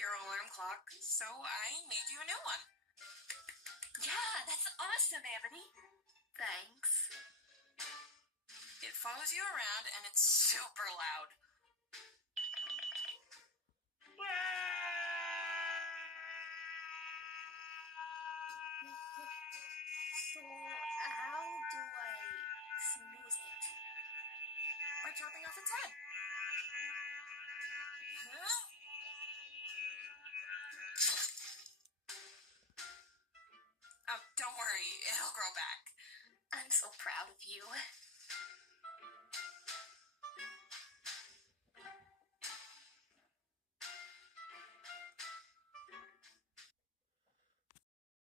your alarm clock, so I made you a new one. Yeah, that's awesome, Amity. Thanks. It follows you around and it's super loud. So, how do I snooze it? By chopping off its head. Huh? Oh, don't worry, it'll grow back. I'm so proud of you.